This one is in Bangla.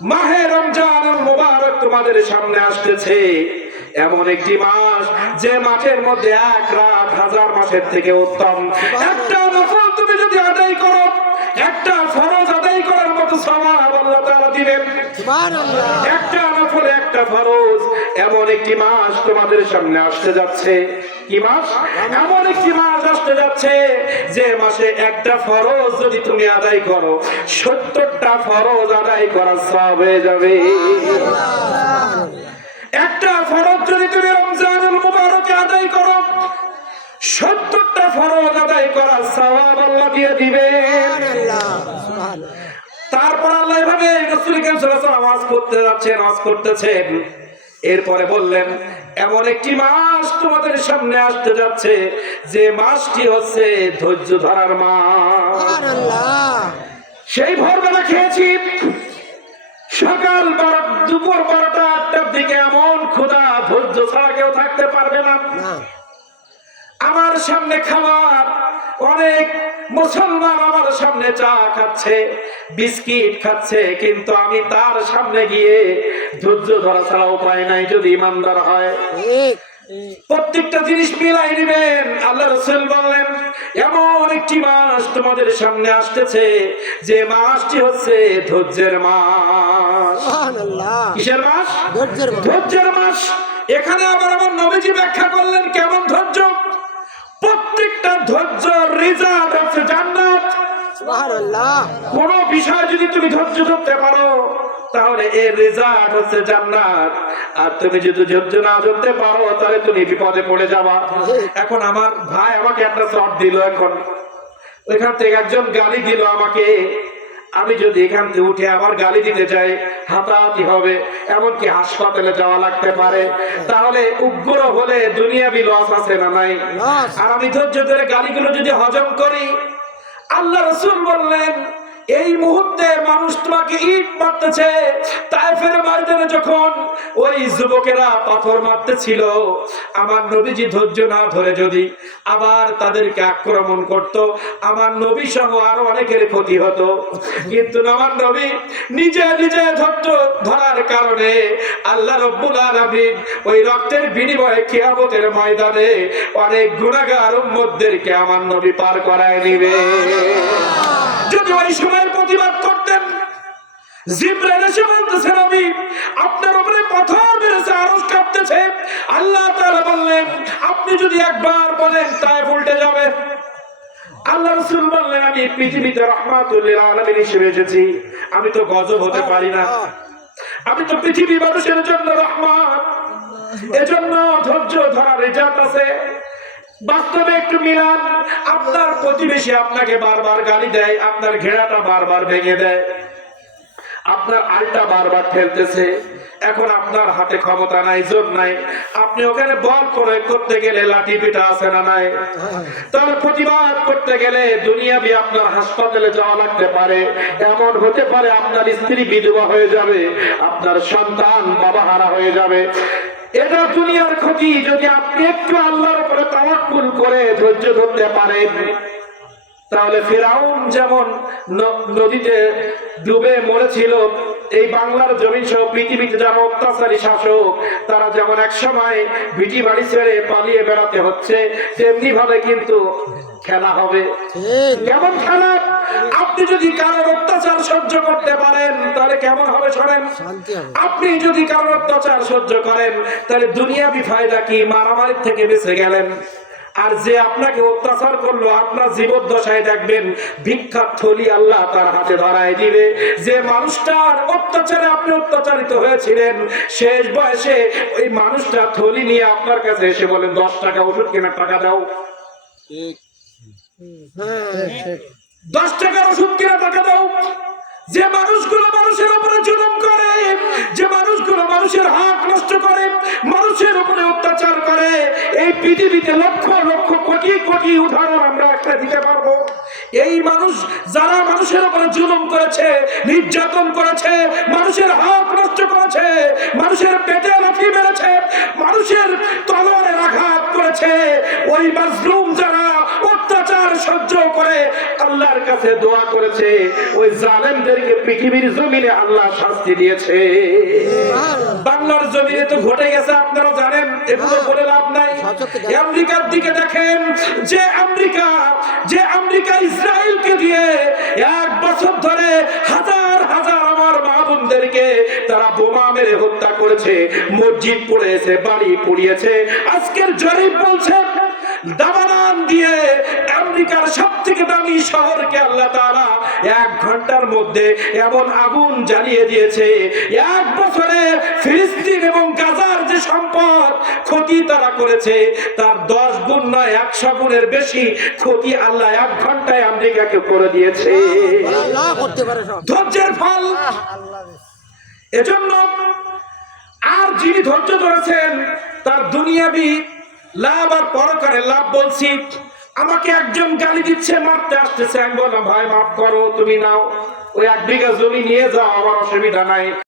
মাহে রমজান মুবারক তোমাদের সামনে আসতেছে, এমন একটি মাস যে মাসের মধ্যে এক রাত হাজার মাসের থেকে উত্তম। একটা নফল তুমি যদি আদায় করো, একটা ফরজ আদায় করার মতো সওয়াব আল্লাহ তাআলা দিবেন। সুবহানাল্লাহ। একটা নফল একটা ফরজ, এমন একটি মাস তোমাদের সামনে আসতে যাচ্ছে। কি মাস? এমন একটি মাস আসতে যাচ্ছে যে মাসে একটা ফরজ যদি তুমি আদায় করো, 70টা ফরজ আদায় করার সওয়াব হয়ে যাবে। একটা ফরজ যদি তুমি রমজানুল মুবারকে আদায় করো, 70টা ফরজ আদায় করার সওয়াব আল্লাহ দিয়ে দিবেন। তারপর আল্লাহ এভাবে রাসূল কারীম সাল্লাল্লাহু আলাইহি ওয়াসাল্লাম ওয়াজ করতে যাচ্ছেন, ওয়াজ করতেছেন। এরপরে বললেন এমন একটি মাস তোমাদের সামনে আসতে যাচ্ছে যে মাসটি হচ্ছে ধৈর্য ধরার মাস। সুবহানাল্লাহ। সেই ভোরবেলা খেয়েছি, সকাল দুপুর 12টার দিকে এমন ক্ষুধা, ধৈর্য ছাড়া কেউ থাকতে পারবে না। আমার সামনে খাবার, অনেক মুসলমান আমার সামনে চা খাচ্ছে, বিস্কিট খাচ্ছে, কিন্তু আমি তার সামনে গিয়ে ধৈর্য ধরা ছাড়া উপায় নাই যদি ইমানদার হয়। প্রত্যেকটা জিনিস মিলাই নেবেন। আল্লাহ রাসূল বললেন এমন একটি মাস তোমাদের সামনে আসতেছে যে মাসটি হচ্ছে ধৈর্যের মাস। সুবহানাল্লাহ। কিসের মাস? ধৈর্যের মাস। এখানে আবার আমার নবীজি ব্যাখ্যা করলেন কেমন ধৈর্য। প্রত্যেকটা ধৈর্য রিজাল্ট হচ্ছে জান্নাত। সুবহানাল্লাহ। কোন বিষয় যদি তুমি ধৈর্য ধরতে পারো তাহলে এর রেজাল্ট হচ্ছে জান্নাত, আর তুমি যদি ধৈর্য না ধরতে পারো তাহলে তুমি বিপদে পড়ে যাবা। এখন আমার ভাই আমাকে একটা শট দিল, এখন ওইখান থেকে একজন গালি দিল আমাকে, আমি যদি এখান থেকে উঠে আবার গালি দিতে চাই হাতাহাতি হবে, এমনকি হাসপাতালে যাওয়া লাগতে পারে। তাহলে উগ্র হলে দুনিয়াবি লস আছে না নাই? আর আমি ধৈর্য ধরে গালিগুলো যদি হজম করি, আল্লাহ রাসূল বললেন এই মুহূর্তে মানুষ তোমাকে ইট মারতেছে। তায়েফের ময়দানে যখন ওই যুবকেরা পাথর মারতেছিল, আমার নবীজি ধৈর্য না ধরে যদি আবার তাদেরকে আক্রমণ করত, আমার নবী সহ আরো অনেকের ক্ষতি হতো। কিন্তু আমার নবী নিজে নিজে ধৈর্য ধরার কারণে আল্লাহ রাব্বুল আলামিন ওই রক্তের বিনিময়ে কিয়ামতের ময়দানে অনেক গুনাহগার উম্মতদেরকে আমার নবী পার করায় নিবে। যদি ওই সময়ের প্রতিবাদ করতেন, জিবরাইল এসে বলতেছে নবী আপনার উপরে পাথর মেরেছে, আরশ কাঁপতেছে। আল্লাহ তাআলা বললেন আপনি যদি একবার বলেন তায়েফ উল্টে যাবে। আল্লাহ রাসূল বললেন আমি পৃথিবীতে রাহমাতুল লিল আলামিন হিসেবে এসেছি, আমি তো গজব হতে পারি না, আমি তো পৃথিবী মানুষের জন্য রহমত। এজন্য ধৈর্য ধরার রেজাল্ট আছে। বাস্তবে একটু মিলান, আপনার প্রতিবেশী আপনাকে বারবার গালি দেয়, আপনার ঘেরাটা বারবার ভেঙে দেয়, আপনার আলটা বারবার ঠেলতেছে, এখন আপনার হাতে ক্ষমতা নাই, জোর নাই, আপনি ওখানে বল প্রয়োগ করতে গেলে লাঠি পিটা আছে না নাই? তার প্রতিবাদ করতে গেলে দুনিয়াবি আপনার হাসপাতালে যাওয়া লাগতে পারে, এমন হতে পারে আপনার স্ত্রী বিধবা হয়ে যাবে, আপনার সন্তান বাবা হারা হয়ে যাবে। এটা দুনিয়ার ক্ষতি। যদি আপনি একটু আল্লাহর উপরে তাওয়াক্কুল করে ধৈর্য ধরতে পারেন, তাহলে ফিরাউন যেমন নদীতে ডুবে মরেছিল, এই বাংলার জমিন সহ পৃথিবীতে যারা অত্যাচারী শাসক তারা যেমন এক সময় ভিটি বাড়ি ছেড়ে পালিয়ে বেড়াতে হচ্ছে, তেমনি ভাবে কিন্তু খেলা হবে। কেমন খেলা? আপনি যদি কারোর অত্যাচার সহ্য করতে পারেন তাহলে কেমন হবে শোনেন। আপনি যদি কারোর অত্যাচার সহ্য করেন তাহলে দুনিয়াবি ফায়দা কি? মারামারির থেকে বেঁচে গেলেন। আর যে আপনাকে অত্যাচার করলো আপনার জীবদ্দশায় দেখবেন ভিক্ষার থলি আল্লাহ তার হাতে ধরায় দিবে। যে মানুষটার অত্যাচারে আপনি অত্যাচারিত হয়েছিলেন, শেষ বয়সে ওই মানুষটা থলি নিয়ে আপনার কাছে এসে বলেন 10 টাকা ওষুধ কেনার টাকা দাও। 10 টাকার ওষুধ কেনার টাকা দাও। যে মানুষগুলো মানুষের উপরে জুলুম করে, যে মানুষগুলো মানুষের হক নষ্ট করে, মানুষের উপরে অত্যাচার করে, এই পৃথিবীতে লক্ষ লক্ষ কোটি কোটি উদাহরণ আমরা একটা দিতে পারবো। এই মানুষ যারা মানুষের উপরে জুলুম করেছে, নির্যাতন করেছে, মানুষের হক নষ্ট করেছে, মানুষের পেটে লাথি মেরেছে, মানুষের তলোয়ারে আঘাত করেছে, ওই মাজলুম যারা অত্যাচার সহ্য করে আল্লাহর কাছে দোয়া করেছে, ওই জালেমদেরকে পৃথিবীর জমিনে আল্লাহ শাস্তি দিয়েছে। বাংলার জমিনে তো ঘটে গেছে, আপনারা জানেন, এগুলো বলে লাভ নাই। আমেরিকার দিকে দেখেন, যে আমেরিকা ইসরায়েলকে দিয়ে 1 বছর ধরে হাজার হাজার আমার মা বোনদেরকে তারা বোমা মেরে হত্যা করেছে, মসজিদ পড়েছে, বাড়ি পুড়িয়েছে। আজকের জরিপ বলছে দাবানল দিয়ে আমেরিকার সবথেকে দামি শহরকে আল্লাহ তাআলা 1 ঘন্টার মধ্যে এমন আগুন জ্বালিয়ে দিয়েছে, 1 বছরে ফিলিস্তিন এবং গাজার যে সম্পদ ক্ষতি তারা করেছে তার 10 গুণ নয় 100 গুণের বেশি ক্ষতি আল্লাহ 1 ঘন্টায় আমেরিকাকে করে দিয়েছে। ধৈর্যের ফল। এজন্য আর যিনি ধৈর্য ধরেছেন তার দুনিয়াবি লাভ আর পরকালের লাভ বলছি। আমাকে একজন গালি দিচ্ছে, মারতে আসতেছে, আমি বললাম ভাই মাফ করো, তুমি নাও, ওই 1 বিঘা জমি নিয়ে যাও, আমার অসুবিধা নাই।